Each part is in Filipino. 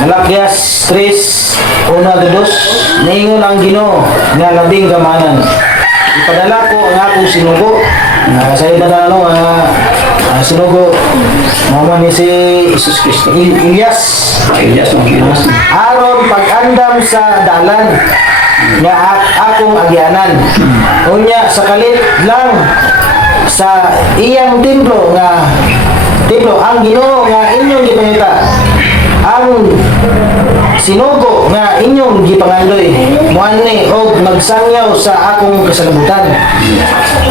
Malakyas 3:1-2 Ningon ang Ginoo nga labing gamanan. Ipadala ko ang akong sinugo. Sa iba na sinugo. Mama ni si Jesus Cristo. Ilyas. Elias ng Elias. Aron pag-andam sa dalan nga akong agyanan. Unya sa kalit lang sa iyang templo ang Ginoo nga inyong gipangita. Ang sinugo nga inyong gipangandoy muani og magsangyaw sa akong kasalabutan.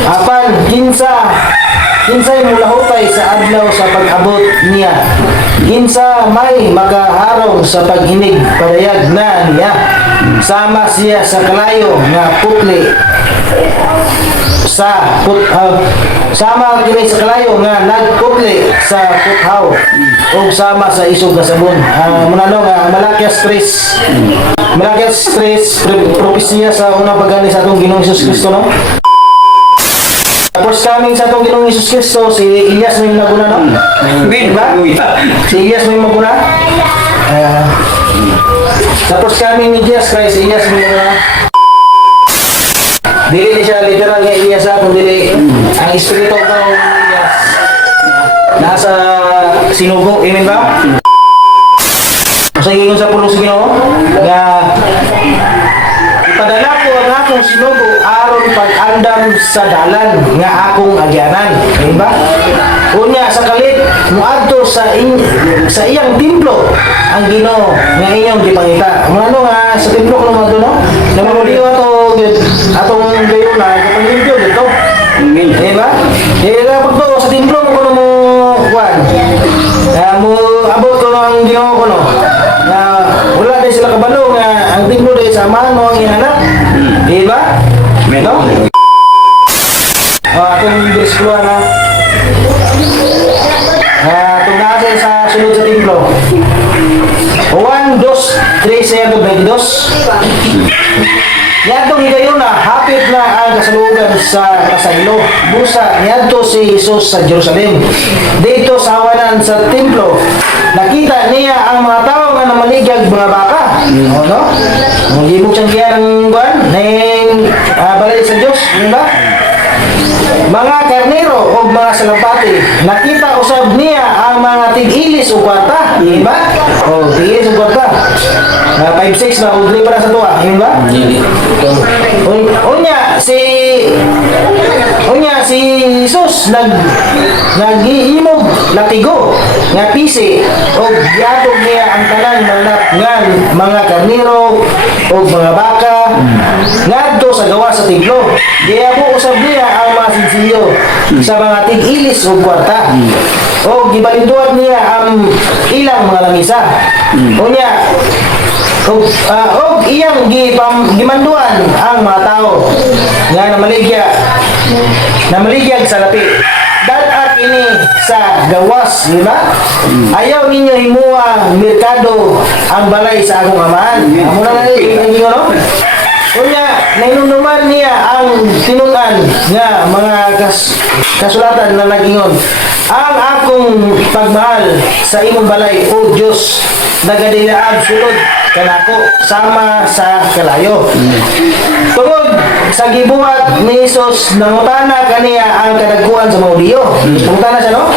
Apan kinsay mulahutay sa adlaw sa pag-abot niya. Kinsa may makaharong sa pag-inig padayag na niya. Sama siya sa kalayo nga putli sama kini sa kalayo nga nagputli sa puthaw ug sama sa isog nga sabon. Manalo nga Malakyas 3 propesya sa unang pagani sa atong Ginoong Hesus Kristo, no? Tapos coming sa atong Ginoong Hesus Kristo si Ilyas may maguna, no? Diba? Si Ilyas may maguna. Tapos coming ni Jesus Christ, Ilyas may maguna. Dili siya literal nga Ilyas kundi ang espiritu ko ng Ilyas nasa sinugo, amen ba? Sa ingon sa pulong sa Ginoo nga ipadala ko ang akong sinugo aron pag-andam sa dalan nga akong agyanan, amen ba? Unya sa kalit muadto sa iyang templo ang Ginoo nga inyong gipangita. Ano nga sa templo ko naman doon, no? Namamuliw atong gayon na kapalimpyo dito. Amen. Diba? Kaya pag to, sa templo mo ko na mo kuwan. Mo abot ko na ang Ginoo ko, no? Na wala din sila kabalo nga ang templo din sa mano ang inanak. Diba? Amen. No? Atong bersikulo na tungasin sa sunod sa templo. 1, 2, 3, 22. Niyadtong higayon na hapit na ang kasalugan sa kasaylo. Busa niyadto si Jesus sa Jerusalem. Dito sa hawanan sa templo, nakita niya ang mga tao nga namaligag mga baka. No? Magibog siyang kaya ng buwan, ng balay sa Diyos. Yun ba? Mga karnero o mga salampati, nakita usab niya ang mga tig-ilis o kwarta, yun ba? O, tig-ilis o kwarta. 5-6 na, udli para sa tuwa, yun ba? Unya si Jesus nag-iimog latigo nga pisi o giatog niya ang tanan ngan mga karnero o mga baka ngadto sa gawa sa templo. Giyabo usab niya ang mga sinsiyo sa mga tig-ilis o kwarta. O gibalinduan niya ang ilang mga lamisa. Unya og iyang gimanduan ang mga tao nga namaligya sa lapi. Dapat ini sa gawas, di ba? Ayaw ninyo himuang merkado ang balay sa akong amahan. Amo na no? Kunya, nainunuman niya ang tinunan nga mga kasulatan na nagingon. Ang akong pagmahal sa imong balay, O Diyos, nagadilaab sulod kanako sama sa kalayo. Tungod sa gibuhat ni Jesus, nangutana kaniya ang kadagkuan sa mauliyo. Nangutana siya, no?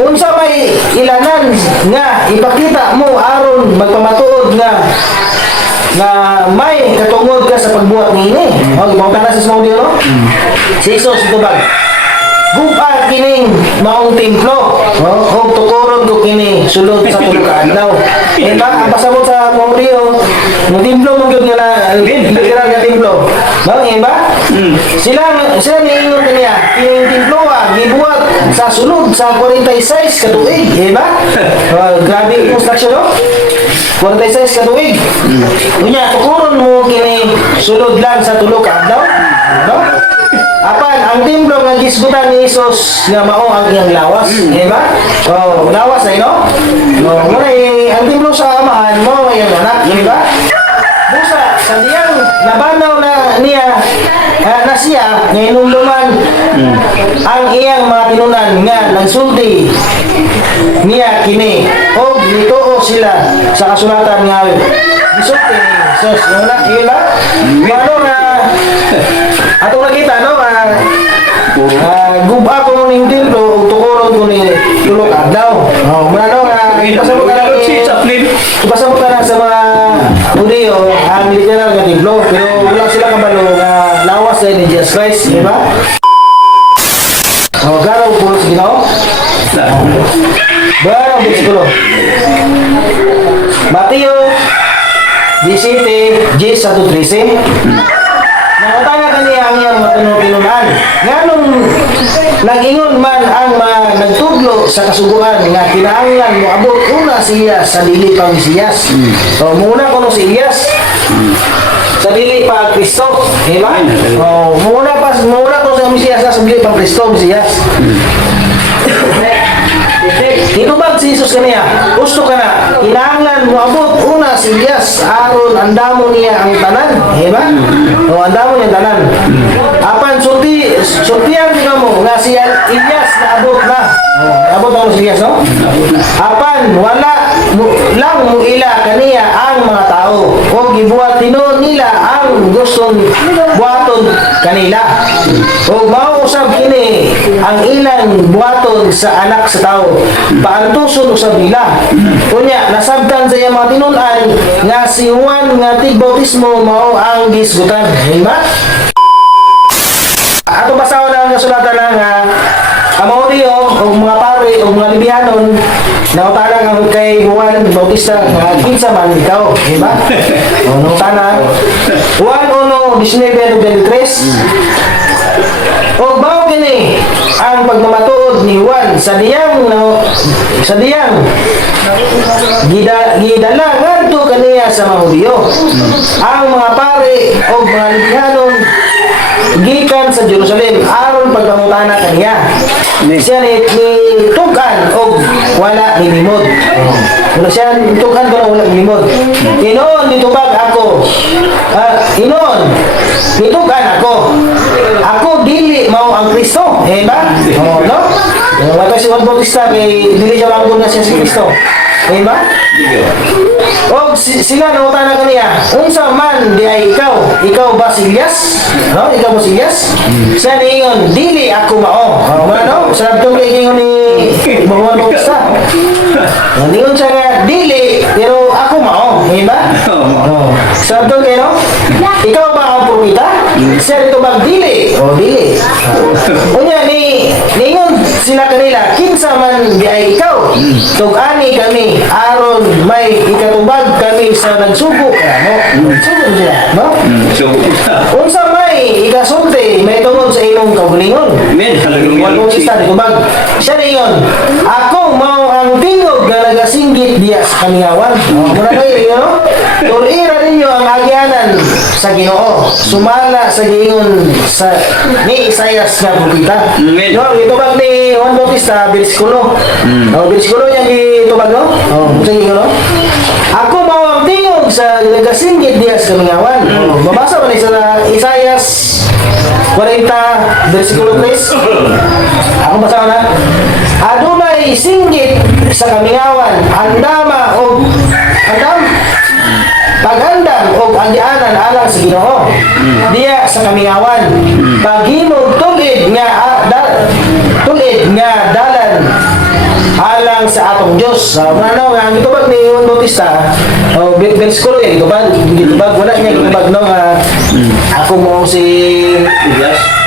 Unsa may ilanan nga ipakita mo aron magpamatuod nga may katungod ka sa pagbuhat niini. Mangutana sa mauliyo, no? Si Jesus ito ba? Bupat kining maong templo, o tukuron ko kini sulod sa tulog ka adlaw. Diba? Ang pasabot sa Pumrio, ng templo mong yun nga na literal nga templo. No? Diba? Sila niingon kaniya, kining templo gibuhat sa sulod sa 46 katuig. Diba? Grabe yung construction, no? 46 katuig. Kunya, tukuron mo kini sulod lang sa tulog ka adlaw. No? Apan, ang templo nga gisgutan ni Jesus nga mao ang iyang lawas. Diba? So, lawas ay, no? No, ang templo sa amahan mo, iyang anak. Diba? Busa, sa diyang nabanaw na niya na siya ngayon ang iyang mga tinunan nga nagsulti niya kini o nituo sila sa kasulatan nga gisulti ni Jesus. Yun na ano nga atong nakita no guba ko ning templo ug tukuron ko ni tulog adlaw. Mano nga pasabot na pasabot na sa mga Hudiyo ang literal nga templo pero wala sila kabalo nga lawas ni Jesus Christ, di ba? Garaw po sa Ginoo. Garaw po sa Ginoo. Mateo 17, 10-13. Nakatanga kaniya ang iyang matununan. Nganong nag-ingon man ang mga nagtudlo sa kasuguan nga kinahanglan moabot una siya sa dili pang Mesiyas. So muna kuno si Elias. Sa dili pa Kristo, di ba? Muna ko sa Mesiyas sa dili pang Kristo, Mesiyas. Dito ba si Jesus kaniya? Gusto ka na, kinahanglan moabot una si Elias aron andamo niya ang tanan, di ba? Andamo niya ang tanan. Apan sultihan ka mo nga si Elias na abot na. Abot na mo si Elias, no? Apan wala lang mo ila kaniya ang mga tao o gibuhat tinuod nila ang gustong buhaton kanila. O mauusab kini ang ilang buhaton sa anak sa tao. Paantuson usab nila. Kunya nasabtan sa iyang mga tinunan nga si Juan nga tigbautismo mao ang gisgutan. Diba? Ato basahon ang kasulatan nga ang Hudiyo o mga pare o mga Libianon nautanan ang kay Juan Bautista nga kinsa man ikaw, di ba? O nautanan Juan 1:19-23 o bao kini ang pagmamatuod ni Juan sa diyang gidala ngadto kaniya sa mga Hudiyo. Ang mga pare o mga Libianon gikan sa Jerusalem aron pagpangutana kaniya. Siya ni tugan o wala nilimod. Siya tugan ko wala nilimod. Inoon nitubag ako. Inoon nitugan ako. Ako dili mao ang Kristo. Eh ba? No? Wala si Juan Bautista kay dili siya manggon na siya si Kristo. Eh ba? O sila nautana kaniya, unsa man di ay ikaw ba si Elias? No, ikaw ba si Elias? Siya niingon, dili ako mao. Ano? Sarap tong kiingon ni Juan Bautista. Niingon siya nga, dili, pero ako mao. Eh ba? Sarap tong kayo, ikaw ba ang propeta? Siya dito ba dili? O dili. Unya niingon sila kanila, kinsa man di ay ikaw. Tug-ani kami aron may ikatubag kami sa nagsugo no? Nagsugo siya, no? Unsa may ikasulti may tungod sa imong kaugalingon. Juan Bautista nitubag. Siya niyon, ako mao ang tingog nga nagasinggit diya sa kamingawan. Muna kayo, no? Tulira ninyo ang agyanan sa Ginoo. Sumala sa giingon ni Isaias nga propeta. No, itubag ni Juan Bautista bersikulo. Bersikulo niya gitubag, no? Sige, no? Ako mao ang tingog sa nagasinggit diya sa kamingawan. Mabasa man sa Isaias 40 bersikulo 3. Ako basa na. Adunay singgit sa kamingawan, pagandam o agyanan alang sa Ginoo diya sa kamingawan. Paghimog tulid nga dalan alang sa atong Dios. Ano nga ang gitubag ni Juan Bautista o bersikulo yan gitubag wala niya gitubag no nga ako mo si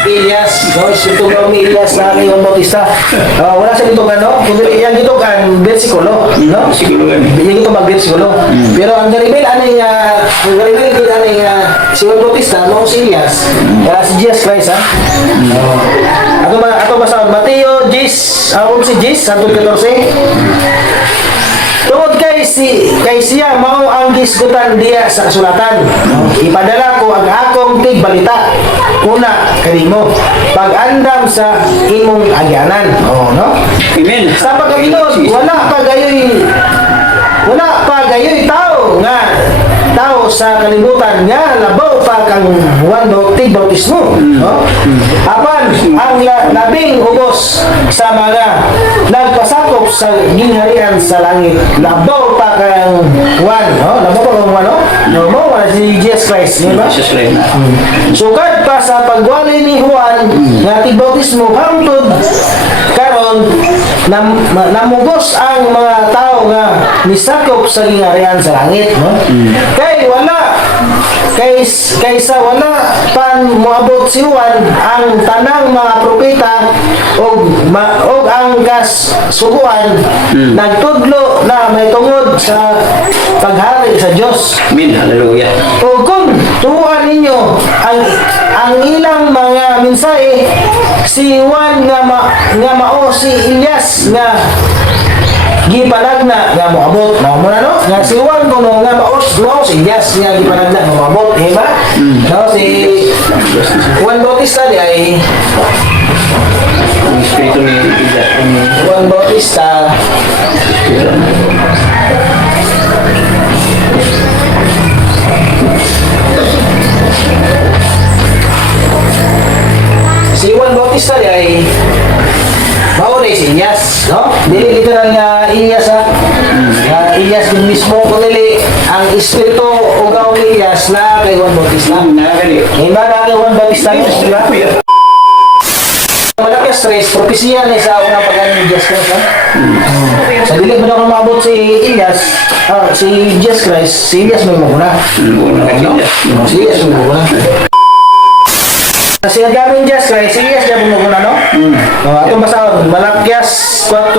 Elias no gitubag ni Elias na ni Juan Bautista wala siya gitubag no kundi yan gitubag bersikulo no yung gitubag bersikulo pero ang garibel si Juan Bautista no si Elias si Jesus Christ ato ba sa Mateo 10:14 tungod kay siya mao ang gisgutan diya sa kasulatan. Ipadala ko ang akong tigbalita una kanimo pag-andam sa imong agyanan. No? Amen. Sa wala pa gayoy tao sa sa kalibutan nga labaw pa kang Juan Bautismo. No? Apan ang labing ubos sa mga nagpasakop sa gingharian sa langit. Labaw pa kang Juan. No? Labaw pa kang Juan. No? Mo wala si Jesus Christ. Di ba? Jesus Christ na. Sukad pa sa pagwali ni Juan nga tibautismo hangtod karon namugos ang mga tao nga nisakop sa gingharian sa langit, no? Kay wala kaysa wala pan moabot si Juan ang tanang mga propeta og ang suguan nagtudlo na may tungod sa paghari sa Dios. Amen. Hallelujah. O kung turuan ninyo ang ilang mga mensahe, si Juan nga mao si Elias nga gipanagna nga moabot mo na no nga si Juan kuno nga mao si Elias nga gipanagna nga moabot di ba no si Juan Bautista di ay Ang Espiritu ni Elias. Juan Bautista si Juan Bautista di ay mauna si Elias, no? Dili literal nga Elias ha. Elias din mismo kunili ang espiritu o gaw ni Elias na kay Juan Bautista. Iba na kay Juan Bautista yun, di ba? Malaki stress, propesya ni sa unang pag-anin ni Jesus Christ, ha? Sa dili mo na kung maabot si Elias, si Jesus Christ, si Elias may maguna. Si Elias may maguna. Kasi nagawin Jesus Christ, si Elias may maguna, no? Atong basahon, Malakias 4.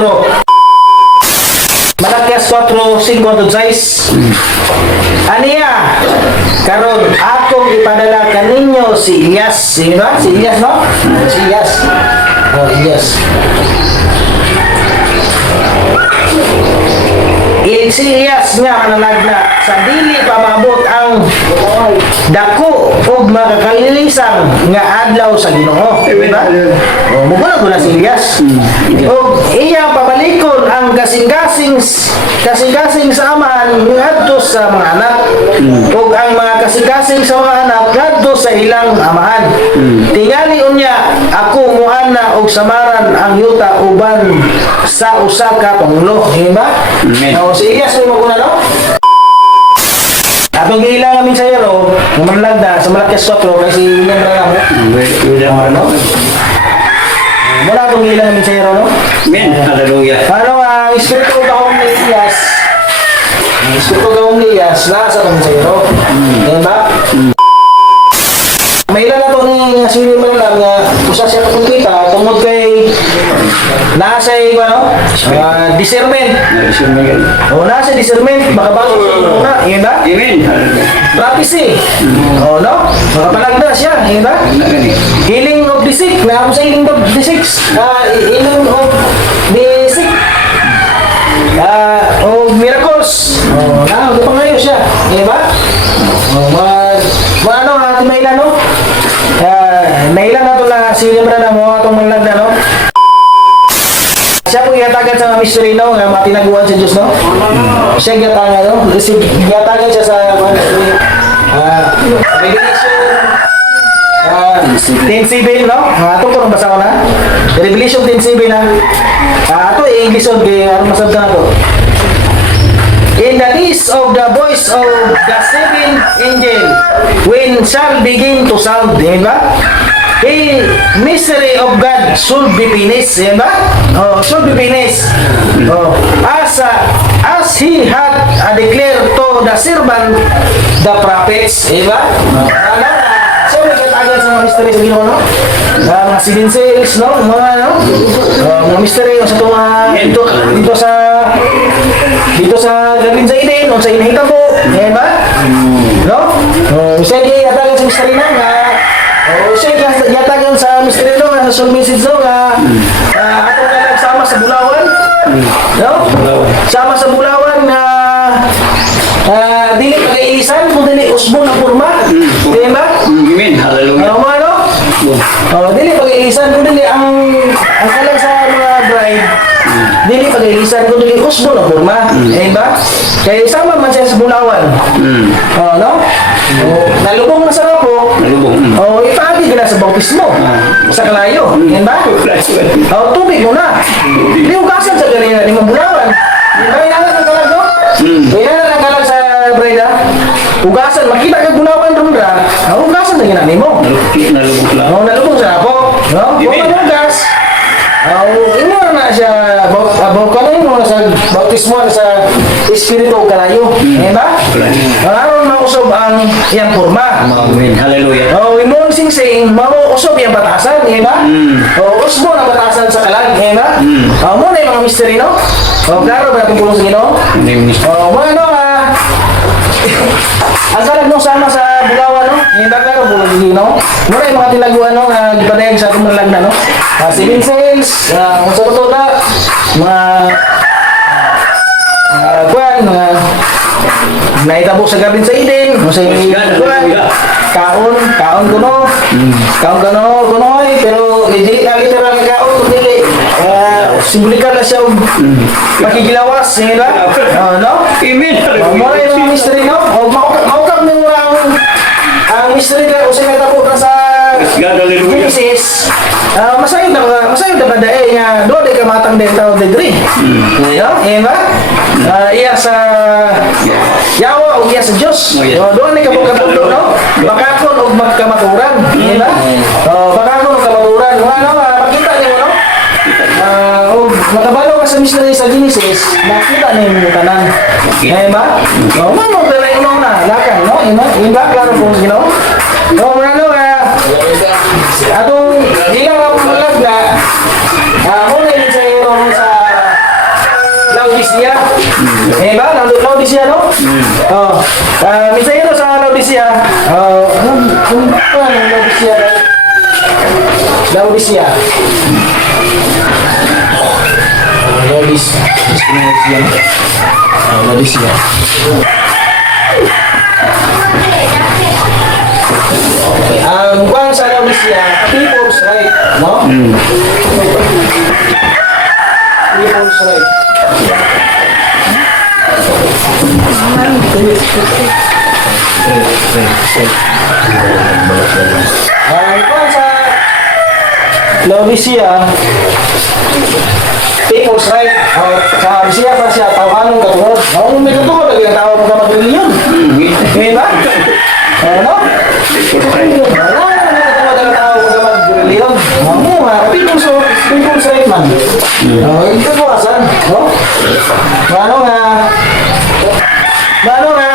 Malakias 4:5-6. Aniya, karon akong ipadala kaninyo si Elias. Sino ba? Si Elias, no? Si Elias. Elias. Si Elias nga mananagna sa dili pa maabot ang dako ug makakalilisang nga adlaw sa Ginoo. Diba? Muguna ko na si Elias. Ug iya pabalikon ang kasing-kasing sa amahan ngadto sa mga anak. Ug ang mga kasing-kasing sa mga anak ngadto sa ilang amahan. Tingali unya ako muana og samaran ang yuta uban sa usa ka pangulo. Diba? Si Elias may maguna, no? Atong giilang namin sa Yero, nga manlagda sa Malakias 4, kasi William Branham, no? Mula atong giilang namin sa Yero, no? Amen. Hallelujah. Ano ang espiritu gawang ni Elias? Ang espiritu gawang ni Elias, nasa kami sa Yero. Diba? May ilan na to ni William Branham nga usa siya kapungkita tungod kay nasa ano? Discernment. Nasa discernment, makabago na, yun ba? Amen. Hallelujah. Prophecy. No? Makapanagda siya, yun ba? Healing of the sick. Na ako sa healing of the sick. Healing of the sick. O miracles. Na, pangayo siya, yun ba? Ano, ating may ilan, no? Nailan na ito na si William Branham mo itong manlagda, no? Siya po yatagan sa mystery, no? Nga matinaguan sa Diyos, no? Siya yatagan, no? Yatagan siya sa Revelation 10:7, no? Ito po nang basa ko na. Revelation 10:7 na. Ito English on kay ano masabta na ito. In the days of the voice of the seventh angel, when shall begin to sound, diba? The mystery of God should be finished, diba? Should be finished. As he had declared to the servant, the prophets, diba? So, nagkatagan sa mga mystery sa Ginoo, no? Mga seven seals, no? Mga mystery sa ito dito sa Garden sa Eden, o sa inahitabo, diba? No? Siya yatagan sa mystery na nga, siya yatagan sa mystery no, sa soul message no, nga ato ka nagsama sa Bulawan, no? Sama sa Bulawan na dili pag-iilisan, kung dili usbong na purma, diba? Amen. Hallelujah. Ano? Usbon. Dili pag-iilisan ko dili ang kalang sa mga bride. Dili pag-iilisan ko dili usbo na forma. Eh ba? Kaya sama man siya sa bulawan. No? Nalubong na sa rapo. Nalubong. Ipaagi ka na sa bautismo. Sa kalayo. Eh ba? Tubig mo na. Di ugasan sa ganyan ni bulawan. Kaya nalang ang kalag, no? Kaya nalang ang kalag sa bride, ugasan, makita ka bulawan ron ra. Ugasan na ginani mo. Nalubong lang. Nalubong sa rapo. No? Kung manugas, ino na siya, kung ano na sa bautismo na sa Espiritu o Kalayo. Ba? Aron mausob ang iyang forma. Amen. Hallelujah. Imong sing-sing, mausob iyang batasan. Ba? Usbo na batasan sa kalag. Ba? Mo na yung mga mystery, no? Klaro ba natin pulong sa Ginoo? Ang kalag nung sama sa Bulawan, no? Hindi klaro pulong sa Ginoo. Muna yung mga tinaguan, no? Gipadayag sa atong malag na, no? Civil sales, kung sa totoo na, mga naitabo sa gabin sa Eden, kung sa kaon kuno, pero hindi na literal na kaon, kundi simbolikal na siya pakigilawas, nila, no? Amen. Muna yung mga mystery, no? Maukap nyo ang mystery na usay may tapo na sa Genesis. Masayod na ba dae nga doon ay kamatang din tao de dri. Ba? Iya sa Yawa o iya sa Diyos. Doon ay kabukatulo, no? Bakakon o magkamaturan. Ba? Bakakon o kamaturan. Makita niyo, no? Matabalo ka sa mystery sa Genesis, makita niyo yung tanan. Ba? Mano, pero yung na, lakang, no? Ba? Klaro po, you know? Atong hilang ang malagla, muna yun sa iyo sa Laodicea. Ba? Laodicea, no? Minsan yun sa Laodicea. Kung pa ang Laodicea? Laodicea. Laodicea. Ang kwan sa Laodicea, people's right, no? People's right. Ang kwan sa Laodicea, people's right. Sa Laodicea pa siya, tawanan katungod. May katungod, lagi ang tawag mga mag-reliyon. Ngayon ba? Ano? People's right man. Ito po asan, no?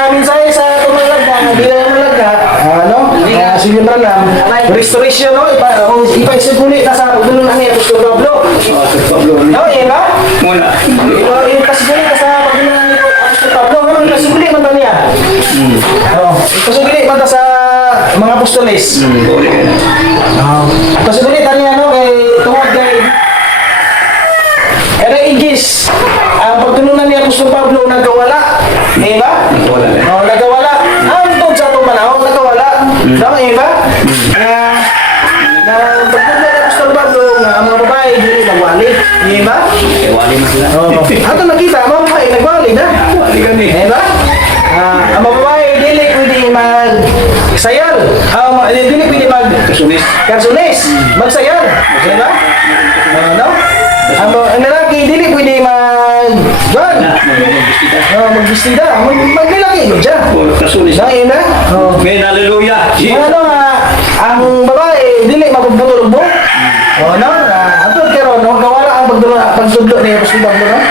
Minsan sa tumalag na, bilang malag na, sige na lang, restoration, no? Ipa-isip ulit na sa pagdulo na niya, Apostol Pablo. No, yun ba? Muna. Ipa-isip ulit na sa pagdulo na niya, Apostol Pablo. Ipa-isip ulit man niya. Ipa-isip ulit man sa mga apostoles. Ipa-isip ulit niya, no? Tungkol kay Igis, ang pagtununan ni Apostol Pablo nagkawala. Ba? Nagkawala. Antod sa itong panahon, nagkawala. No, ba? Na pagtununan ni Apostol Pablo nga ang mga babae hindi nagwali. Ba? Wali mo sila. Ato nakita, mga babae nagwali na. Wali kami. Ba? Ang mga babae dili pwede magsayal. Dili pwede kansunis. Magsayal. Ba? No? Ang lalaki, dili pwede magbistida. Maglalaki mo dyan. Kasulis. Dahil na? Amen. Hallelujah. Ang babae, dili mapagputulog mo. Atod karon, kawala ang pagtudlo ni Apostol Pablo, no?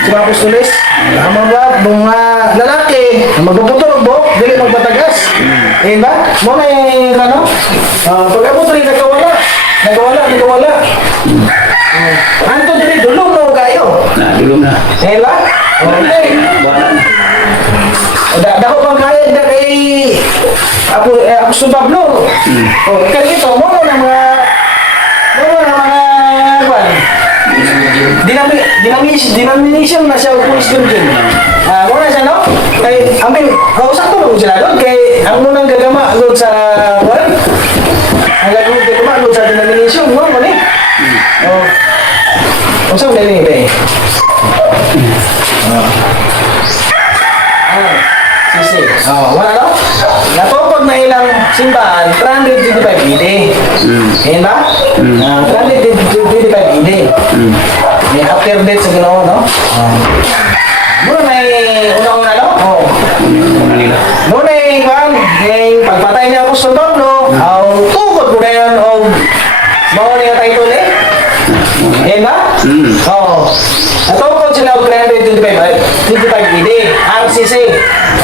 Si mga apostoles. Ang mga lalaki, magpuputulog mo, dili magpatagas. Ba? Muna yung, pag-abot rin, nagkawala. Anto diri dulong mo kayo. Dulong na. Ba? Okay. Dako pang kaya na kay Apostol Pablo. Kaya ito, mo na mga denomination na siya Police Virgin. Muna siya, no? Kay, sakto mo sila doon. Kay, ang munang gagama doon sa, ang gagawin mo ni. Oh. Unsa man ni be? Sisi. Oh, wala no? Natupag na ilang simbahan, 325 ED. Yan ba? 325 ED. May after death sa Ginoo, no? Muna may una-una, no? Oh. Manila. Muna yung pagpatay niya ako sa Pablo, ang tukod ko na yun, o mga niya title eh. Yan ba? Oo. Natukod sila og 325 ED. RCC.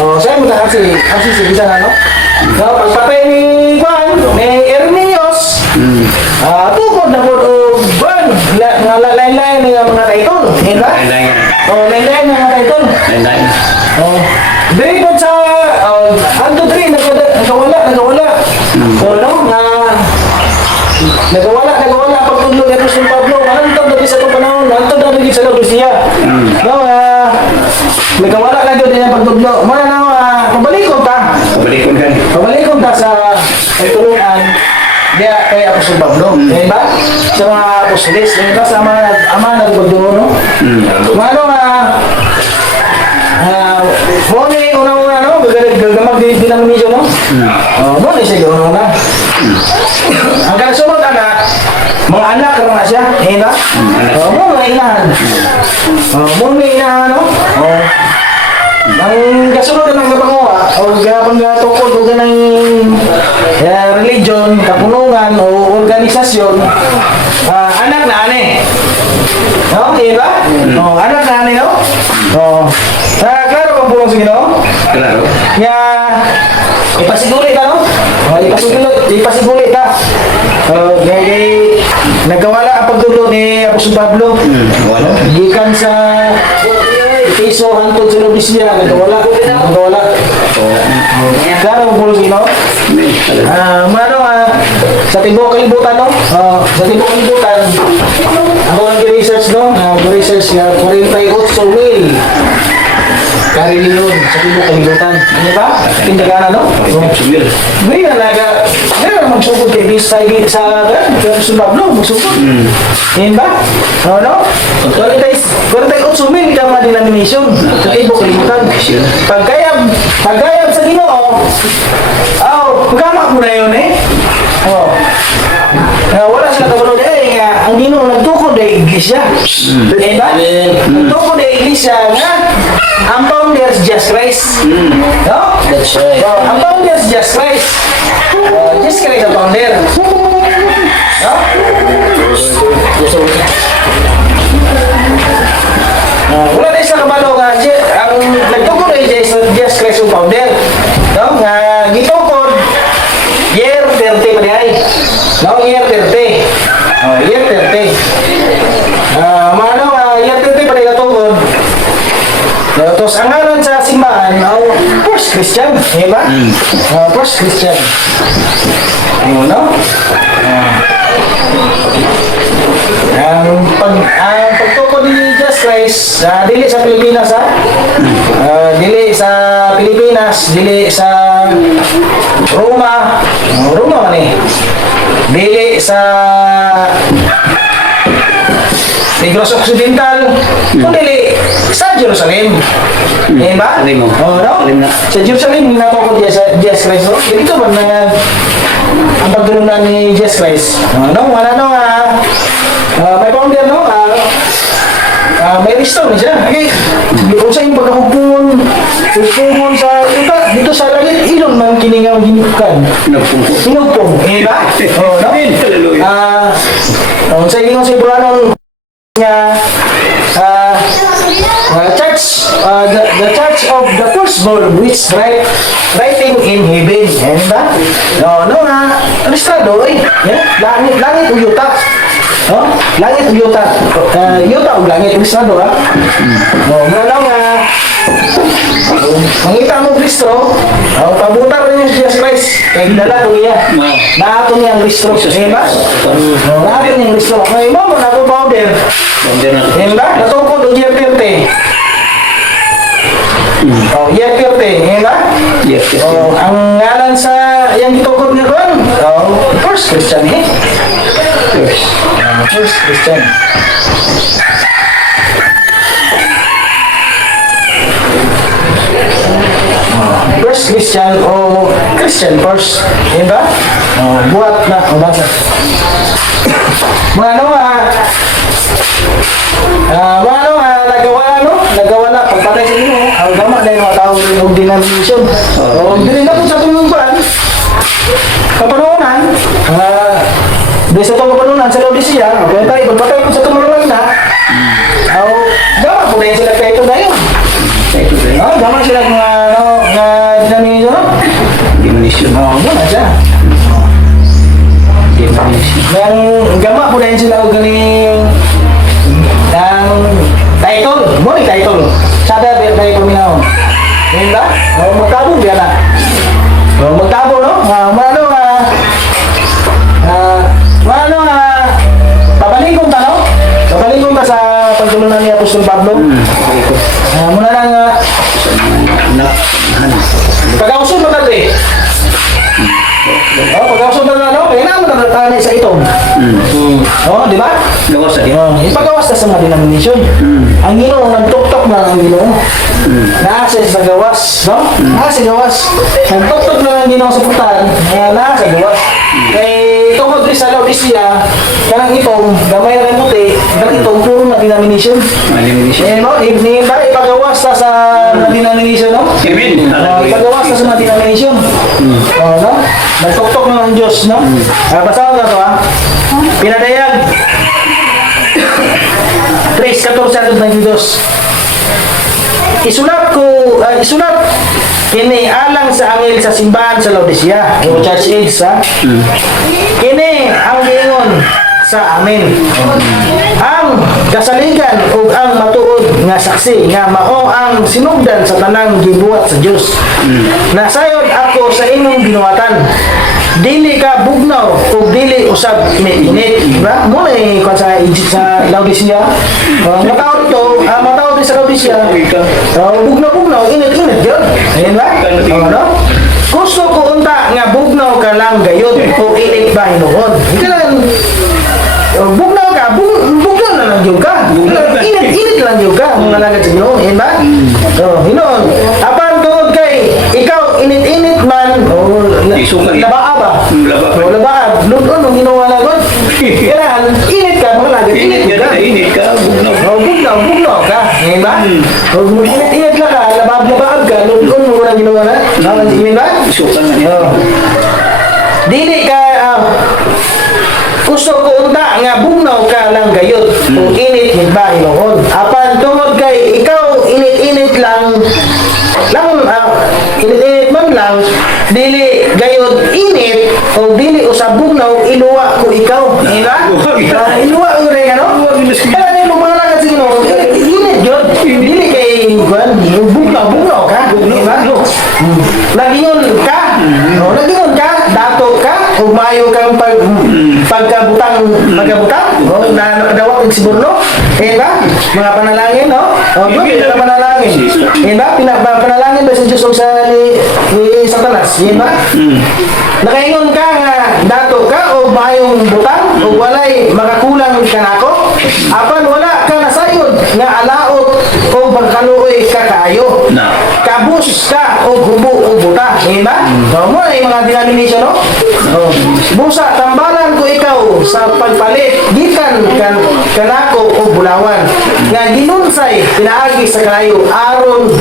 Oh, sa'yo mo na RCC, bisa na, no? So, pagpatay ni Juan, ni Ermios, tukod na po o Juan, lain-lain ng mga title. Yan ba? Lain-lain. Oh, lain-lain ng mga title. Lain-lain. Oh. Dahil po sa Anto 3, nagawala. So, no, nagawala pagtulog ito sa Pablo. Antod na sa itong panahon, antod na rin sa Lucia. No, nagawala na doon din ang pagtulog. Mana na, pabalikod ta sa pagtulungan diya kay Apostol Pablo. Yan ba? Sa mga apostoles, yan ba? Sa mga ama na pagtulog, no? Mano Muna yung unang-una, no? Gagamag denomination, no? Muna siya yung unang-una. Ang kasunod, anak, mga anak naman siya, eh ba? Muna inahan. Muna inahan, no? Ang kasunod ng kapanguha, o gapang tukod o ganang religion, kapunungan, o organisasyon, anak na ane. No? Eh ba? Anak na ane, no? Klaro bang pulong sa Ginoo? Klaro. Kaya, ipasiguli ka, no? Ipasiguli ka. Kaya, nagkawala ang pagtulo ni Apostol Pablo. Wala. Gikan sa Piso, hantod sa Lubisya, nagkawala. Klaro bang pulong sa Ginoo? Sa tibok kalibutan, no? Sa tibok kalibutan, ako nag-research, no? Nag-research 48,000 karilyon sa tibok kalibutan. Ano ba? Tindagana, no? May nalaga, meron magsugod kay Bisa sa Pablo, magsugod. Yan ba? No? 48,000 ka mga denomination sa tibok kalibutan. Pagkayab sa Ginoo, pagkamak mo na yun eh. Wala sila kabalod eh, ang Ginoo nagtukod ay iglesia. Diba? Nagtukod ay iglesia nga ang founder is Jesus Christ. No? That's right. Ang founder is Jesus Christ. Jesus Christ ang founder. No? Wala na isang kabalo nga ang nagtukod ay Jesus Christ ang founder. No? Nga gitukod year 30 pa niya. No? Year 30. Year 30. Year 30 pa niya tukod. Tapos ang ngalan sa simbahan, First Christian, di ba? First Christian. Ayun, no? Ang pagtukod ni Jesus Christ, dili sa Pilipinas, dili sa Pilipinas, dili sa Roma man eh. Dili sa Negros Occidental, kundi sa Jerusalem. Yan ba? No? Sa Jerusalem, natukod niya sa Jesus Christ. Dito ba na ang pagtulunan ni Jesus Christ? May founder, no? May restore niya siya. Okay. Kung sa yung pagkakupun sa dito sa langit, ilon man kiningang ginukan. Pinupong. Eh ba? Hallelujah. Sa inyo sa Ibranon, the church of the firstborn which writing in heaven. Yan ba? Restrado eh. Langit o yuta. Langit o yuta. Yuta o langit. Restrado ha. Mangita mo Kristo, pabutar rin yung Jesus Christ. Kaya hidala ko niya. Naato niya ang Kristo. Yan ba? Naato niya ang Kristo. Ngayon mo, nato powder. Yan ba? Natukod o year 30. Year 30. Yan ba? Yes. Ang ngalan sa yung gitukod niya doon, First Christian eh. First Christian. First Christian o Christian first. Yan ba? Buhat na. O basa. Mga ano nagawa na pagpatay sa inyo. Ang gama na yung mga tao ng denomination. O, hindi na po sa tumungkuan. Kapanuunan, di sa itong kapanuunan sa Laodicea, kaya tayo, pagpatay po sa tumulungan na, gama po na yun sila kayo tayo. Gama sila mga denomination. Diminution. Gama siya. Diminution. Yang gama po na yun sila galing ang title. Mo ni title. Sada biar tayo puminaw. Ngayon ba? Magtabo biya na. Magtabo, no? Pabalingkong ta, no? Pabalingkong ta sa pagtulunan ni Apostol Pablo. Muna lang, pag-ausod mo natin. Pag-ausod mo na, no? Kaya naman natatani sa itong. Di ba? Gawas sa Ipagawas na sa mga denomination. Ang Ginoo, nagtuktok na ang Ginoo. Nasa sa gawas, no? Nasa gawas. Nagtuktok na ang Ginoo sa putan, nasa gawas. Kay tungkol sa Laodicea, kanang itong, gamay rin puti, itong puro na denomination. Diminution. No? Ipagawas na sa mga denomination, no? Amen. Ipagawas na sa mga denomination. No? Nagtuktok na ang Diyos, no? Basahan na ito, ha? Pinadayag 3:14-22. Isulat kini alang sa angel sa simbahan sa Laodicea, o church age, ha? Kini ang giingon sa amin. Ang kasaligan ug ang matuod nga saksi nga mao ang sinugdan sa tanang gibuhat sa Dios. Nasayod ako sa imong ginuwatan. Dili ka bugnaw o dili usab init-init, diba? Muna kung sa Laodicea, matao dito, matao din sa Laodicea, bugnaw-bugnaw, init-init yun. Ayan ba? Ano? Gusto ko unta nga bugnaw ka lang gayon o init ba hinuon. Hindi lang, bugnaw ka, bugnaw na lang yun ka. Init lang yun ka, mga lagat sa Ginoo. Ayan ba? Hinuon. Apan tuod kay, ikaw init-init man, labaa ba? Labaa. Lugod mong ginawa na gud. Kailangan, init ka, mga lagat. Init ka. Bugnaw ka. Ngayon ba? Init lang ka, labab ka, lugod mo lang ginawa na. Ngayon ba? Sukan na niya. Dili ka, gusto ko unta nga bugnaw ka lang gayod. Kung init, ba hinuon. Apan tungod kay ikaw, init-init lang, init-init man lang, dili gayod init o dili usab bugnaw, iluwa ko ikaw. Iluwa ko rin, ano? Kaya nilo mga lagat sa Ginoo, init yun. Dili kay bugnaw ka. Nagingon ka, dato ka, umayo kang pagkabutang, na nakadawak ng siburno. Ba? Mga panalangin, no? Mga panalangin. Ba? Panalangin ba sa Diyos o sa ni Satanas? Ba? Nakaingon ka nga, dato ka o mayong butang o walay makakulang ka nako. Apan wala ka nasayod nga alaot o pagkaluoy ka kaayo. Kabus ka o gubo o buta. Ba? Mo na yung mga denomination, no? Busa, tambalan ko ikaw sa pagpalit gikan kanako o bulawan nga ginunsay pinaagi sa kalayo aron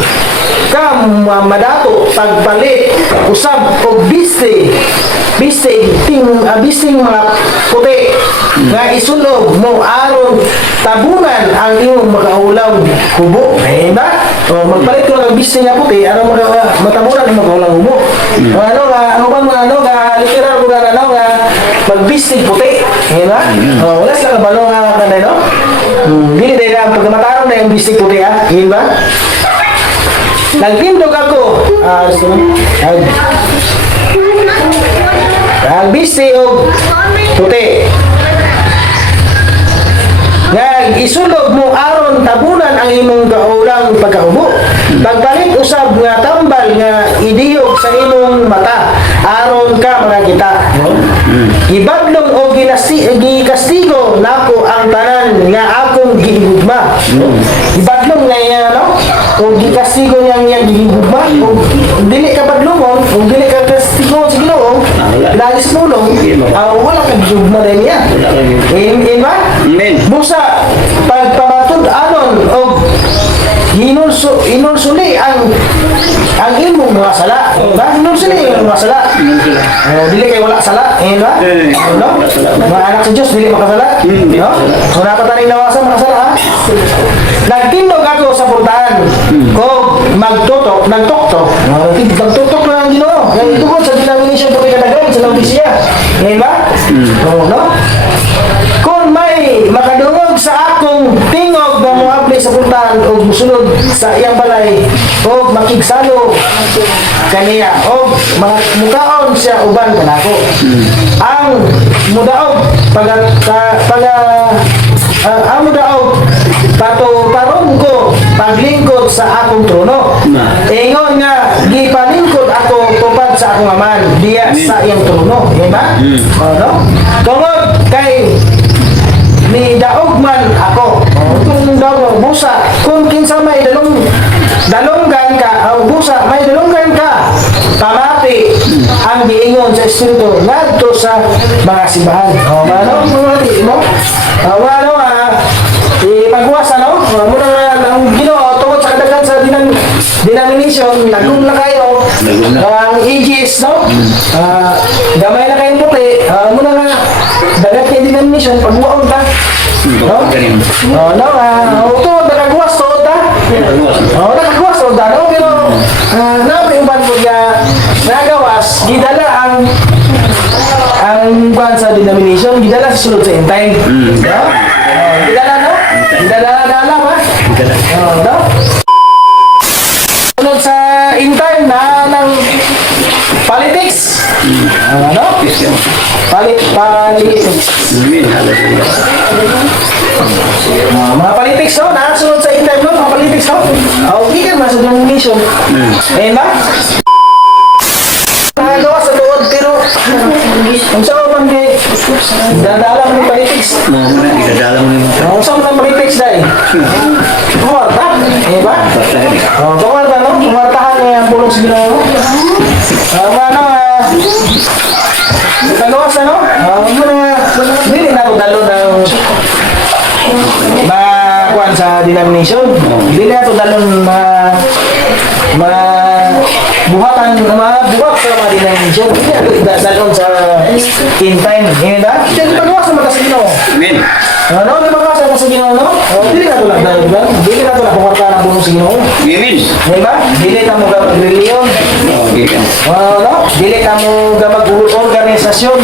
ka madato pagpalit usab og bisting mga puti nga isulog mo aron tabunan ang imong makaulang kubo. Ba? Magpalit ko ng bisting nga puti aron matabunan ang makaulang kubo. Literal ko nga magbistig puti. Ba? Wala sila kabalo nga kanay, no? Dili dahil ang pagkamatarong na yung bistig puti, ha? Ba? Nagtindog ako. Ang bistig o puti. Nga kag isulog mo aron tabunan ang imong kaulang pagkaubo. Pagbalik usab nga tambal nga idiyog sa imong mata aron ka makakita. No? Ibadlong o gikastigo nako ang tanan nga akong gihigugma. Ibadlong nga yan, no? O gikastigo niya gihigugma. O dili ka badlongon, o dili ka kastigo sa Ginoo, lagi sa tulong, wala ka gihigugma rin niya. Ba? Amen. Busa, pagpamatod anon o hinulsuli ang imong mga sala. Ba? Hinulsuli ang mga sala. Dili kay wala sala, ba? No? Mga anak sa Diyos, dili makasala. No? Wala pa taning nawasan mga sala, ha? Nagtindog ako sa pultahan ko magtutok. Magtutok na ang Ginoo. Kaya ito ko sa denomination po kadagan sa Laodicea. Ba? No? Kung may makadungog sa akong tingog na muabli sa pultahan o musunod sa iyang balay o makigsalo kaniya o mukaon siya uban kanako. Ang mudaog ang mudaog paron ko paglingkod sa akong trono. Ingon nga gipalingkod ako tupad sa akong aman diya sa iyang trono. Ba? No? Tungod kay ni daog man ako. Kung daog busa, kung kinsa may dalonggan ka, o busa may dalonggan ka, pamati ang giingon sa Espiritu ngadto sa mga simbahan. Ano mo? Ano ipagwas ano? Muna ang Ginoo tungod sa kadaghan sa denomination, nagum na kayo. Ang ages, no? Gamay na kayong puti. Muna nga dagat kay denomination pagbuaon ta. No? Ito, nakagawas to ta. Nakagawas to ta, no? Pero, namin uban ko niya, nagawas, gidala ang buwan sa denomination, gidala sa sulod sa end time. No? Gidala, no? Gidala, ba? No? Sulod sa end time na ng politics. Ano? Politics. Mga politics, no? Nakasunod sa end time, no? Mga politics, no? Okay ka na sa denomination. Ba? Nakagawa sa tuod, pero kung saan man kay dadala mo ng politics. Kung saan man politics dahil kumarta, ba? Kumarta, no? Kumartahan niya ang pulong sa Ginoo. Kagawas na, no? Dili na ako dalo ng makuhan sa denomination. Dili na ako dalo ng buhat sa mga denomination. Dili na ako dalo sa in time. Ba? Dili pagawas naman sa Ginoo. Amen. Ano? Di pagawas naman sa Ginoo, no? Dili na ako lang dalo, ba? Dili na ako lang kumarta ng pulong sa Ginoo. Amen. Ba? Dili na mo reliyon. No? Dili ka mo mag-organisasyon,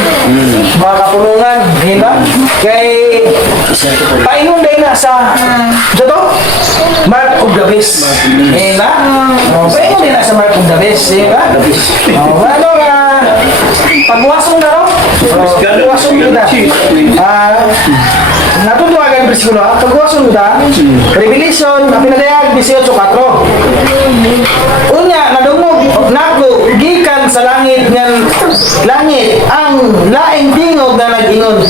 mga kapulungan, ba? Kay paingon din na sa dito, Mark of the Beast, ba? Paingon din na sa Mark of the Beast, ba? Ano nga, pagwasong na, no? Pagwasong kita. Natutuwagan bersikulo, pagwasong kita, Revelation, pinadayag 18:4. Unya, nadungog nako gikan sa langit ang laing tingog na nag-ingon,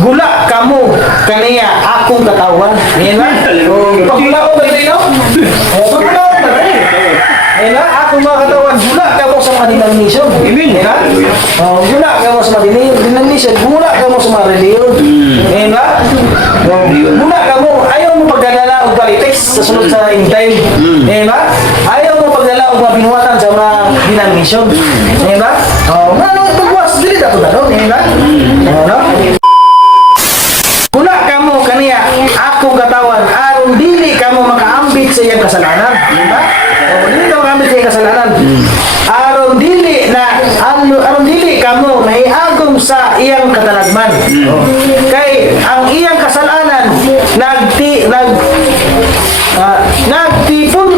gula kamo kaniya akong katawan. Ba? Pagulao ba rin, no? Pagulao ba rin? Akong mga katawan, gula kamo sa mga denomination. Ba? Gula kamo sa mga denomination, gula kamo sa mga reliyon. Ba? Gula kamo, ayaw mo pagdadala og politics sa sunod sa end time. Ba? Ayaw mo pagdala og mga binuhatan sa mga denomination. Ba? Ano pagwas dili dato dalo, ba? No? Gula kamo kaniya akong katawan aron dili kamo makaambit sa iyang kasalanan. Ba? Dili kamo makaambit sa iyang kasalanan. Aron dili kamo maiagom sa iyang katalagman. Kay ang iyang kasalanan nagtipon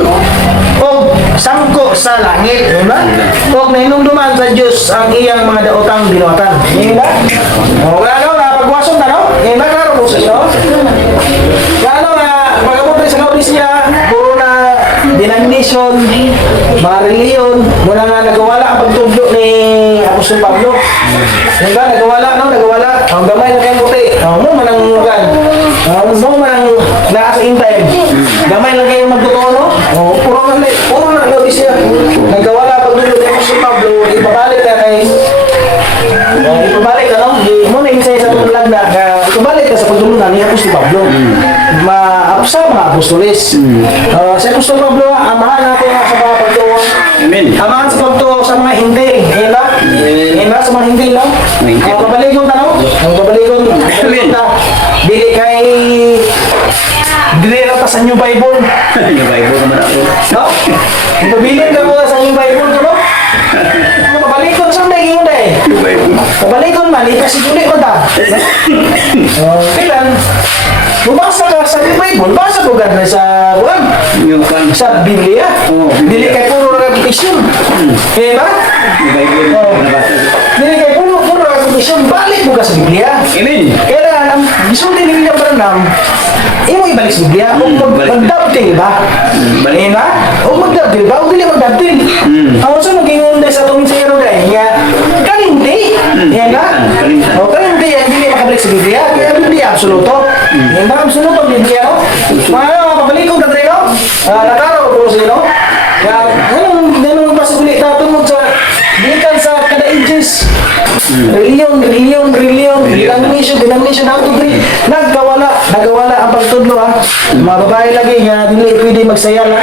o sangko sa langit, ba? O nahinungduman sa Diyos ang iyang mga daotang binuhatan. Ba? Wala pagwasong na, no? Eh, naklaro po sa inyo. Kaya ano nga, pagkabot rin sa kaudis niya, puro na denomination, mga reliyon, muna nga nagawala ang pagtudlo ni Apostol Pablo. Yung ba, nagawala, no? Nagawala. Ang gamay na kayong puti. Mo manang gan. Mo manang naa sa time. Gamay lang kayong magtotoo, no? Puro na kaudis niya. Nagawala pagtudlo ni Apostol Pablo, ibabalik ka kay ibabalik ka, no? Mo na yung sa tulag na ibabalik ka sa pagtulunan ni Apostol Pablo. Sa mga apostolis. Si Apostol Pablo, amahan natin sa mga pagtuwa. Amen. Amahan sa pagtuwa sa mga hindi. Hila? Hila sa mga hindi, no? Pabalikon ka, no? Pabalikon ka. Dili kay... Dili na pa sa New Bible. Yung Bible naman ako. No? Pabilin ka mo sa New Bible, no? Pabalikon sa mga hindi. Yung Bible. Pabalikon man, kasi tuloy ko ta. Kailan? Bumasa ka sa Bible, basa ko ganda sa buwan. Yung kan. Sa Biblia. Dili kay puro repetition. Eh ba? Yung Bible. Nabasa. Dili kay puro repetition. Balik mo ka sa Biblia. Amen. Kaya ang gusto din ni William Branham, imo ibalik sa Biblia. Kung magdabting ba? Eh ba? O magdabting ba? O dili magdabting. Ang sa nag-ingon sa itong sero dahil nga, kaninti. Yan ba? O kaninti, hindi makabalik sa Biblia. Kaya Biblia, absoluto. Yan ba? Absoluto, Biblia. Mga pabalikong tatrino, nakaraw ko sa inyo. Kaya, ganun pa sa kulit tungod sa gikan sa kada ages. Reliyon, denomination, how to agree. Nagawala ang pagtudlo, ha. Mga babae lagi, dili pwede magsayal, ha.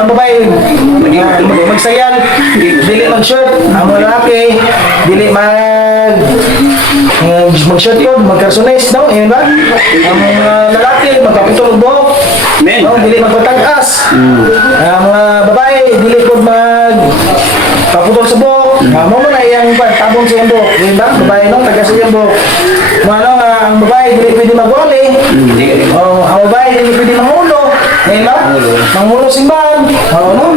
Ang babae, magsayal, dili mag-shirt. Ang mga lalaki, dili mag-shirt yun, mag-carsones, no? Yan ba? Ang mga lalaki, magkapitulog buhok. Amen. No? Dili magpatag-as. Ang mga babae, dili po paputol sa buhok. Mo na iyang tabong sa iyang buhok. Yan ba? Babae, no? Taga sa iyang buhok. Ang babae, dili pwede magwali. Ang babae, dili pwede mangulo. Yan ba? Mangulo simbahan. No?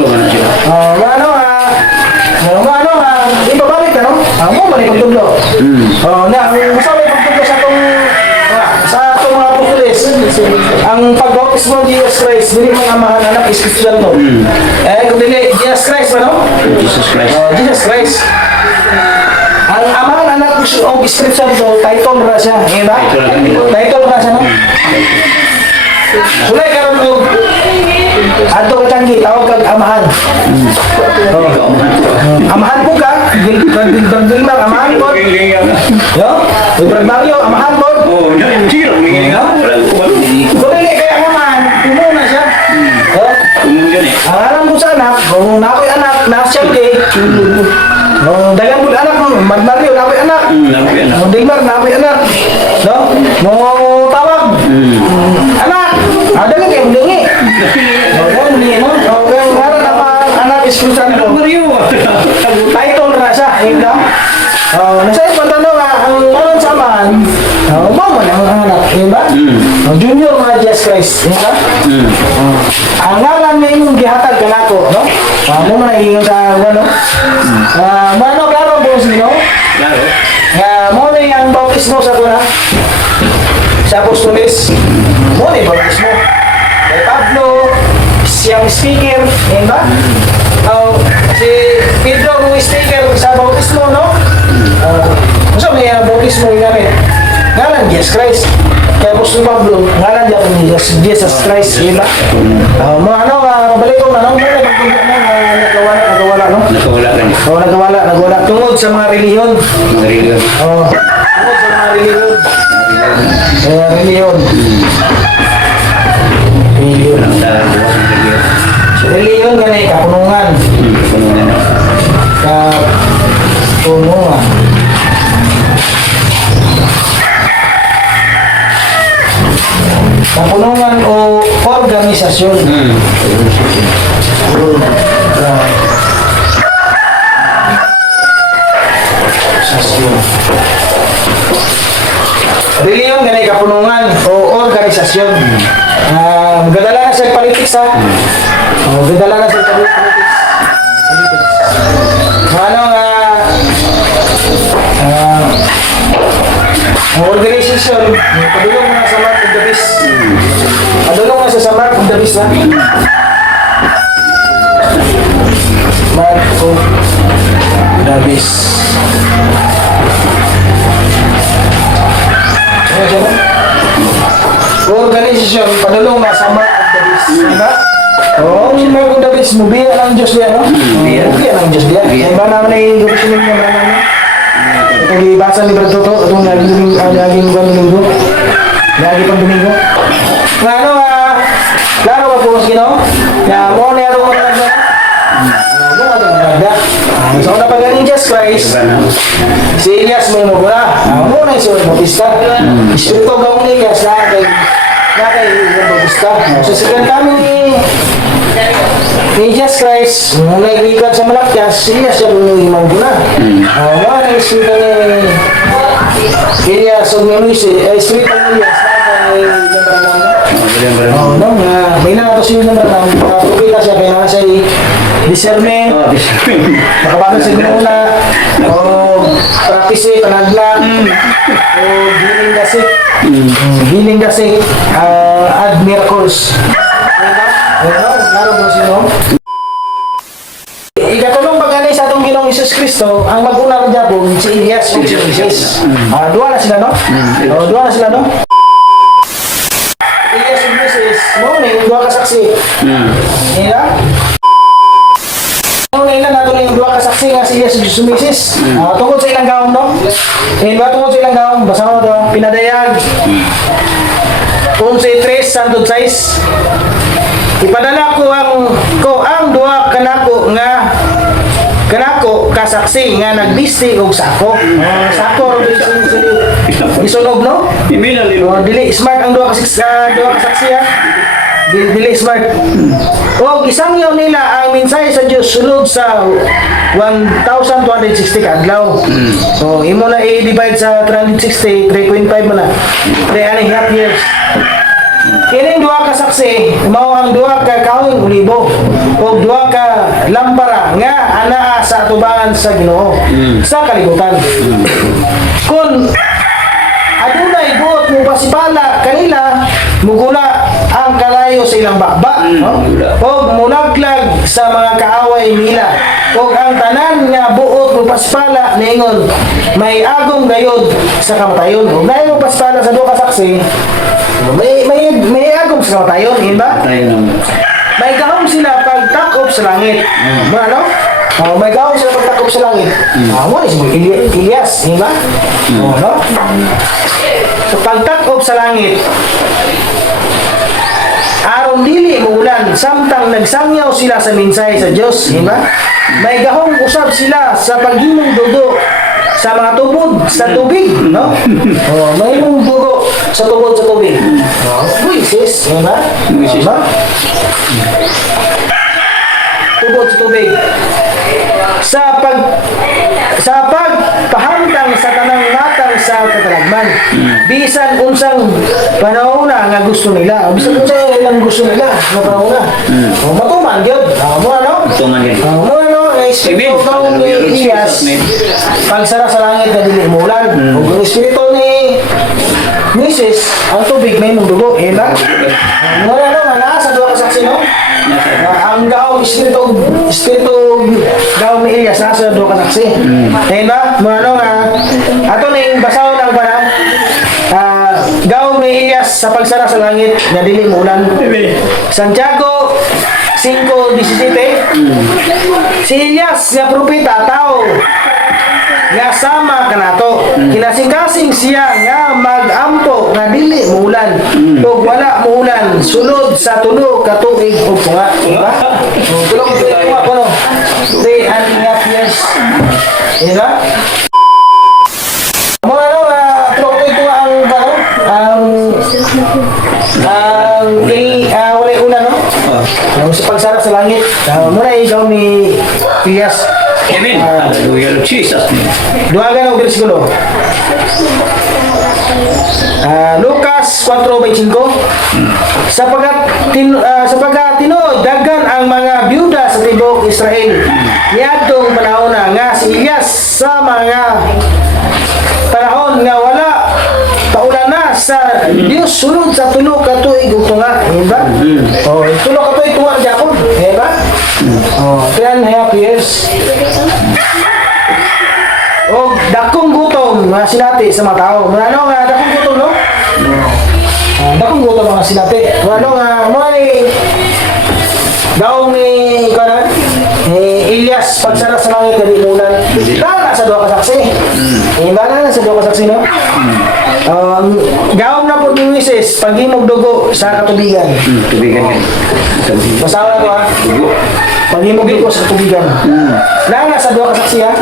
Ibabalik ka, no? Mo balik ang tudlo. Masabi pagtudlo sa itong mga apostoles. Ang pag-bautismo ng Jesus Christ, dili mga amahan anak, Espiritu no? Kung dili, Jesus Christ ba, no? Jesus Christ. Jesus Christ. Ang amahan anak o Espiritu Santo, title na siya. Ngayon ba? Title na siya, no? Sulay karon og ato katangi tawag kag amahan. Amahan po ka, gilmar amahan po. Yo, Mario amahan po. Oh, sige lang. Kung dili kaya amahan, puno na siya. Ang alam ko sa anak, kung nakoy anak, nasyalde. Dagang po anak mo, Mario nakoy anak. Gilmar nakoy anak. No? Mo tawag. Anak, ada nga kayo mundingi. Mundingi, no? Okay, ngayon naman, anak, Espiritu Santo. Mario. Title na siya, hindi. Nasa ibang tanong, ang manon sa aman, umaman ang anak, hindi ba? Junior mga Jesus Christ, hindi ba? Ang ngalan na inyong gihatag ka nako, no? Mo man naging sa ano? Mano, klaro po sino? Claro. Mo na yung bautismo sa kuna. Sa apostoles, mo na yung bautismo. Kay Pablo, siyang speaker, hindi ba? Si Pedro kung speaker sa bautismo, no? Gusto may bautismo yung gamit. Ngalan Jesus Christ. Kaya Apostol Pablo, ngalan niya kung Jesus Christ, hindi ba? Mabalik ko na, nagkawala, no? Nagkawala. Tungod sa mga reliyon. Tungod sa mga reliyon. Reliyon. Reliyon ganay kapunungan. Kapunungan. Kapunungan o organisasyon. Reliyon ganay kapunungan o organisasyon. Gadala na sa politics, ha? Gadala na sa politics. Davis na. Marco Davis. Ano siya ba? Organisasyon, padulong na sa Marco Davis. Diba? Oo, si Marco Davis, mubiya ng Diyos diya, no? Mubiya ng Diyos diya. Yan ba naman ay gusto ninyo naman? Itong ibasa ni Brad Toto, itong naging Domingo. Lagi pang Domingo. Ano, klaro ba po mas ginaw? Ya, mo na yan ako na. Ano nga ito maganda? So, una pa galing Jesus Christ, si Elias may mabula. Mo na yung si Bautista. Espiritu gawin ni Elias na kay Bautista. So, second kami ni Jesus Christ, muna ilikad sa Malakyas, si Elias siya yung mabula. Mo na yung espiritu ni Elias o ni Luis, espiritu ni Elias na kay no, may na ito siya ng batang pupita siya, kaya nga siya discernment, nakabasa sa gumuna, o practice, panagla, o healing kasi, add miracles. Laro mo sino? Ikatulong pag-anay sa atong Ginoong Isus Kristo, ang mag-una ng Jabong, si Elias o si Moises. Dua na sila, no? Dua na sila, no? Elias o Moises, morning, dua kasaksi. Iya? Morning na nato na yung dua kasaksi nga si Elias o Moises. Tungkol sa ilang gaon, no? Ba tungkol sa ilang gaon, basa mo ito, pinadayag. 11:3, Santo 6. Ipadala ko ang duha kanako kasaksi nga nagbisti og sako. Sako isunog, no? Dili smart ang duha kasaksi ha. Dili smart. O isangyaw nila ang mensahe sa Dios sulod sa 1,260 kadlaw. So imo na i-divide sa 360, 3.5 mo na. 3.5 years. Kining duha ka saksi, mao ang duha ka kawing ulibo o duha ka lampara nga anaa sa atubangan sa Ginoo sa kalibutan. Kung adunay buot mo pasipala kanila, mugula ang kalayo sa ilang bakba, no? O munaglag sa mga kaaway nila. O ang tanan nga buot mo pasipala ningon may agom gayod sa kamatayon. O dahil mo pasipala sa duha ka saksi, may agom sa kamatayon, ba? May gahom sila pagtakop sa langit. Ano? May gahom sila pagtakop sa langit. Mo ni si Elias, ba? No? So pagtakop sa langit, aron dili muulan samtang nagsangyaw sila sa mensahe sa Dios, ba? May gahom usab sila sa paghimong dugo sa mga tubod sa tubig, no? May dugo sa tubod sa tubig. Moises, ba? Tubod sa tubig. Sa pagpahantang sa tanang matang sa katalagman. Bisan unsang panahon na nga gusto nila. Bisan unsang ilang gusto nila na panahon na. Matuman yun. Mo ano? Mo ano? Espiritu ng Elias, pagsara sa langit na dili umulan. Ang espiritu ni Moises, ang tubig may dugo. Ba? Mo ano? Nasa duha ka saksi, no? Ang gaong espiritu gaong ni Elias nasa duha ka saksi. Ba? Mo ano nga? Ato na yung basahon ang parang gaong ni Elias sa pagsara sa langit na dili umulan. Santiago 5:17. Si Elias nga propeta tao nga sama kanato. Kinasing-kasing siya nga mag-ampo nga dili muulan ug wala muulan sulod sa tulo ka tuig ug tunga. Diba? Tulo ka tuig tunga kuno. 3.5 years. Diba? Mo ano tulo ka tuig tunga ang wala ulan, no? Sa pagsara sa langit. Muna ikaw ni Elias. Amen. Hallelujah, Jesus. Dua ganong bersikulo. Lucas 4:25. Sapagat tinuod daghan ang mga byuda sa tibok Israel. Niadtong panahon nga si Elias sa mga panahon nga wala paulan na sa Dios sulod sa tulo ka tuig ug tunga, ba? Oh, tulo ka tuig tunga gyapon, ba? Oh, 10 happy years. O dakong gutom mga sinati sa mga tao. Ano nga dakong gutom, no? Dakong gutom mga sinati. Ano nga may daong ni kanan Elias pagsara sa langit kadi mulan. Tara sa duha ka saksi. Na sa duha ka saksi, no? Gawom na po ni Mrs. paghimog dugo sa katubigan. Tubigan yan. Masawa ko, ha? Paghimog dugo sa katubigan. Na sa duha ka saksi, ha?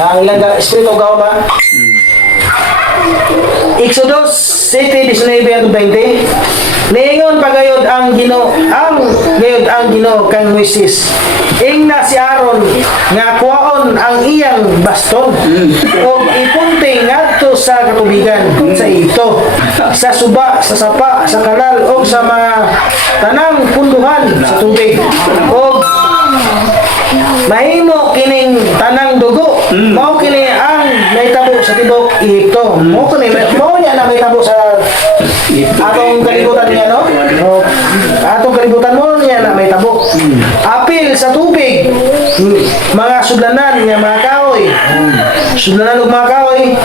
Ang ilang espiritu gawom, ha? Exodus 7:19-20. Niingon pagayod ang Ginoo kang Moises. Ingna si Aaron nga kuhaon ang iyang baston o ipunting ngadto sa katubigan sa ito, sa suba, sa sapa, sa kanal o sa mga tanang punduhan sa tubig. O mahimo kining tanang dugo, mao kini ang naitabo sa tibok Ehipto. Mao niya na naitabo sa atong kalibutan niya, no? Atong kalibutan mo niya na naitabo. Apil sa tubig, mga sudlanan nga mga kahoy. Sudlanan ug mga kahoy.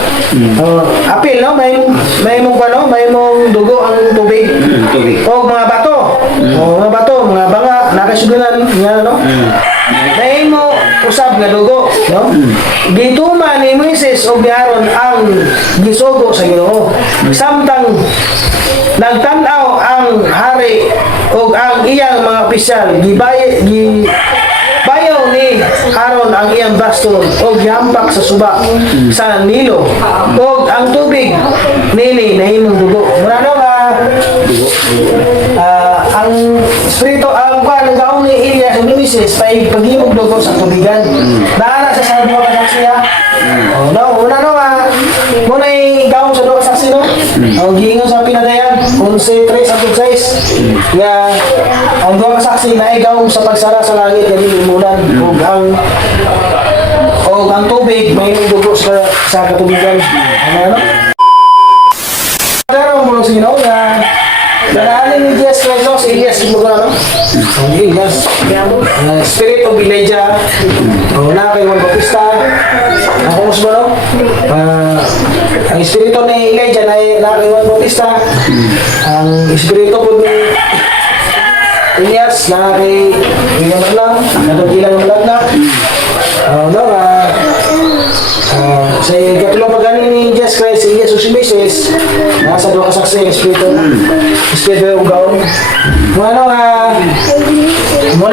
Apil, no? May dugo ang tubig. O mga bato. Mga bato, mga banga, nakasudlanan nga, no? Nahimo usab nga dugo, no? Gituman ni Moises o ni Aaron ang gisugo sa Ginoo. Samtang nagtan-aw ang hari o ang iyang mga opisyal, bayaw ni Aaron ang iyang baston o gihampak sa suba sa Nilo o ang tubig nini nahimong dugo. Muna no ang espiritu ang gaon ni Elias ni Moises pay paghimog dugo sa tubigan. Naana sa duha ka saksi, ha? Muna gaon sa duha ka saksi, no? Ang giingon sa pinadayan 11:3-6 nga ang duha ka saksi na gaon sa pagsara sa langit kani mulan ug ang tubig may dugo sa katubigan. Ano? Pero mo sino nga Nalaalin ni Jesus Christ, si Elias, mo na, no? Elias, Spirit of Elijah, na kay Juan Bautista, ako mas ba, no? Ang Espiritu ni Elijah na kay Juan Bautista, ang Espiritu po ni Elias na kay William Maglang, natagkilang Maglang, sa katulong pagkanin ni Jesus Christ, si Jesus si Moses, nasa doon kasaksi, Espiritu yung gawin. Muna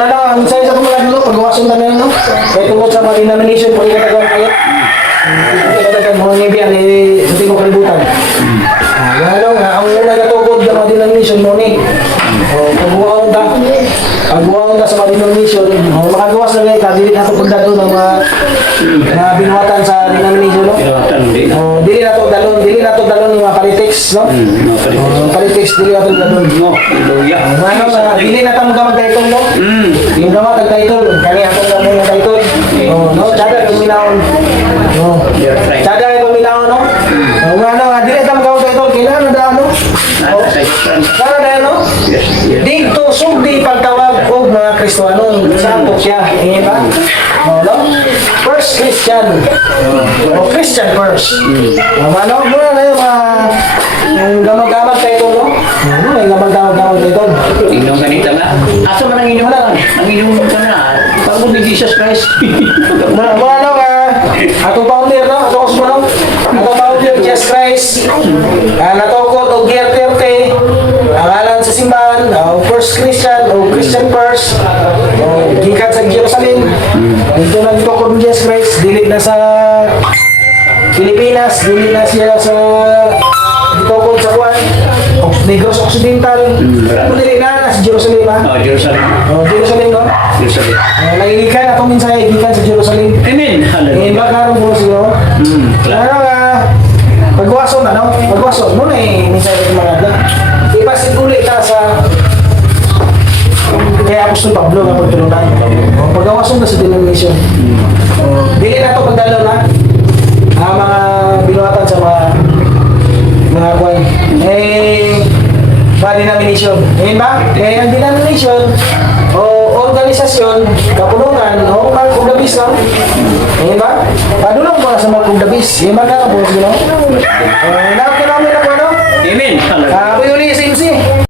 ang minsay sa pumulad nyo, pag-uwason na nyo, kaya tungkol sa mga denomination, pag-itatagawang kayo, pag-itatagawang mga ngibiyan, hindi mo kalibutan. Ang una katugod ng mga denomination mo ni, pag-uwaon ka sa mga denomination, makagawas na ngayon, dili na ito pagdado ng mga binuhatan sa denomination, no? Dili na ito dalon yung mga politics, no? Politics, dili na ito dalon. Dili na ito mga mag-title, no? Yung gamag mag-title, kani atong gamag mag-title. Tsada yung minahon. Tsada yung minahon, no? Dili na ito mag-title, kailangan na ano? Para na, no? Dito, sugdi pagtawag o mga Kristoano, santo siya. Hindi ba? First Christian. Christian first. Muna na yung gamag-gamag tayo, no? Yung gamag-gamag tayo. Inyong kanita nga. Aso man ang inyong lang. Ang inyong kana. Pagod ni Jesus Christ. Ato founder, no? Ato kusmo, no? Ato founder, Jesus Christ. Natukot o Gear 30. Ang alam sa simbahan, First Christian o Christian first. Gikan sa Jerusalem. Dito nagtukot ni Jesus Christ. Dili na sa Pilipinas. Dili na siya sa ditukot sa Juan. Negros Occidental. Dili na sa Jerusalem, ha? Jerusalem. Jerusalem, no? Jerusalem. Nagigikan atong mensahe gikan sa Jerusalem. Amen. Hallelujah. Magkaroon po siguro. Pagwason, ano? Pagwason. Muna mensahe ko mga ipasin ulit ka sa kaya Apostol Pablo nga pagtulungan. Pagwason ka sa denomination. Dili na ito pagdalo na ang mga binuhatan sa mga kwan. denomination. Ngayon ba? Kaya ang denomination, o organisasyon, kapulungan, o Mark of the Beast lang. Ngayon ba? Padulong mo na sa Mark of the Beast. Ngayon ba na po, you know? Nakapinamin ako, ano? Amen. Ako yun ni SMC.